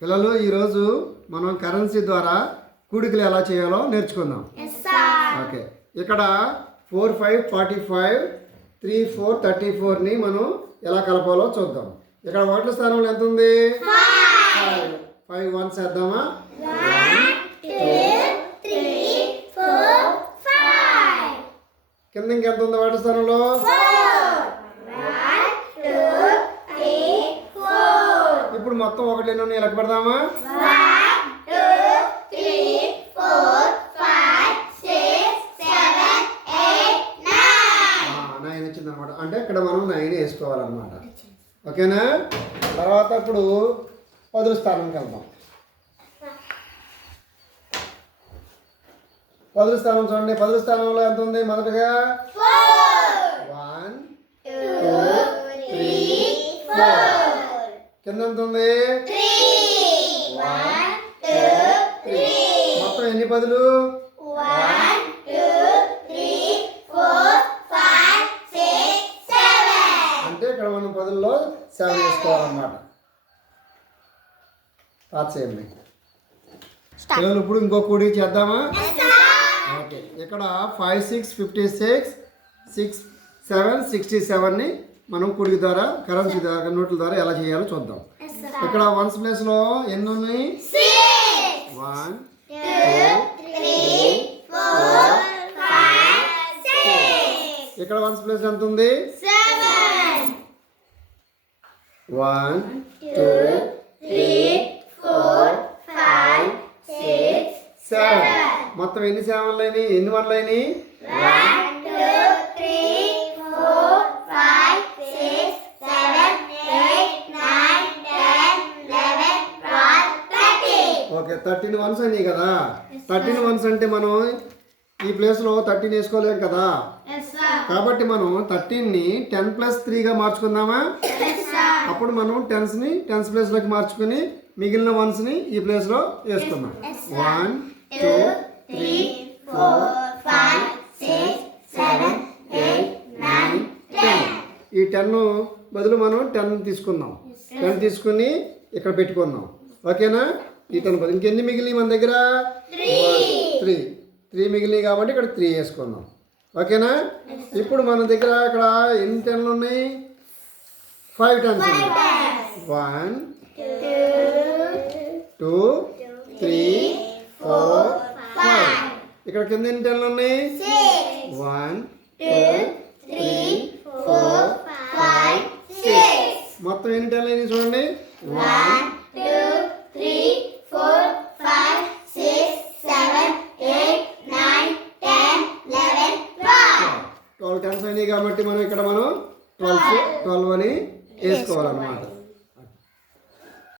పిల్లలు ఈరోజు మనం కరెన్సీ ద్వారా కూడికలు ఎలా చేయాలో నేర్చుకుందాం. ఓకే, ఇక్కడ 4 5 45 3 4 34ని మనం ఎలా కలపాలో చూద్దాం. ఇక్కడ ఒకటి స్థానంలో ఎంత ఉంది? 5 1 చేద్దామా? 1 2 3 4 5. కింద ఇంకెంత ఉంది ఒకటి స్థానంలో? 1 2 3 4. ఇప్పుడు మొత్తం ఒకటి ఎన్ని ఉన్నాయి లెక్క పెడదామా? 1 2 3 4 5 6 7 8 9. 9 వచ్చింది అనమాట. అంటే ఇక్కడ మనం 9 వేసుకోవాలన్నమాట. ఓకేనా? తర్వాత ఇప్పుడు 10 స్థానంకి వెళ్దాం. 10 స్థానం చూడండి. 10 స్థానంలో ఎంత ఉంది? మొదటగా 1 2 3 4. కింద ఎంత ఉంది? 1 2 3. మొత్తం ఎన్ని పదులు? 1 2 3 4 5 6 7. అంటే ఇక్కడ మనం పదుల్లో 7 వేసుకోవాలన్నమాట. పాస్ చేయండి పిల్లలు. ఇప్పుడు ఇంకో కూడి చేద్దామా? ఓకే, ఇక్కడ 5 6 56 6 7 67ని మనం కూడిక ద్వారా కరెన్సీ ద్వారా నోట్ల ద్వారా ఎలా చేయాలో చూద్దాం. ఇక్కడ వన్స్ ప్లేస్లో ఎన్ని ఉన్నాయి? 1 2 3 4 5 6. ఇక్కడ వన్స్ ప్లేస్ ఎంత ఉంది? 1 2 3 4 5 6 7. మొత్తం ఎన్ని 7లు అయినాయి? ఎన్ని 1లు అయినాయి? 1 2 3 4 5 6 7 8 9 10 11 12 13. ఓకే, 13 వన్స్ అయినాయి కదా. 13 వన్స్ అంటే మనం ఈ ప్లేస్లో 13 వేసుకోలేము కదా. కాబట్టి మనం 13ని 10 + 3గా మార్చుకుందామా? అప్పుడు మనం 10స్ని 10s ప్లేస్లోకి మార్చుకుని మిగిలిన వన్స్ని ఈ ప్లేస్లో వేసుకుందాం. 1 2 3 4 5 6 7 8 9 10. ఈ 10 బదులు మనం 10 తీసుకుందాం. 10 తీసుకుని ఇక్కడ పెట్టుకుందాం. ఓకేనా? ఈ 10 బదులు ఇంకెన్ని మిగిలి మన దగ్గర? 3 మిగిలినాయి కాబట్టి ఇక్కడ 3 వేసుకుందాం. ఓకేనా? ఇప్పుడు మన దగ్గర ఇక్కడ ఎన్ని 10లు ఉన్నాయి? 5 10s ఉన్నాయి. 1 2 3 4 5. ఇక్కడ కింద ఎన్ని 10లు ఉన్నాయి? 1 2 3 4 5 6. మొత్తం ఎన్ని 10లు అయినాయి చూడండి? 1 2 3 4 5 6 7 8 9 10 11 12. 12 10s అయినాయి కాబట్టి మనం ఇక్కడ 12 అని వేసుకోవాలన్నమాట.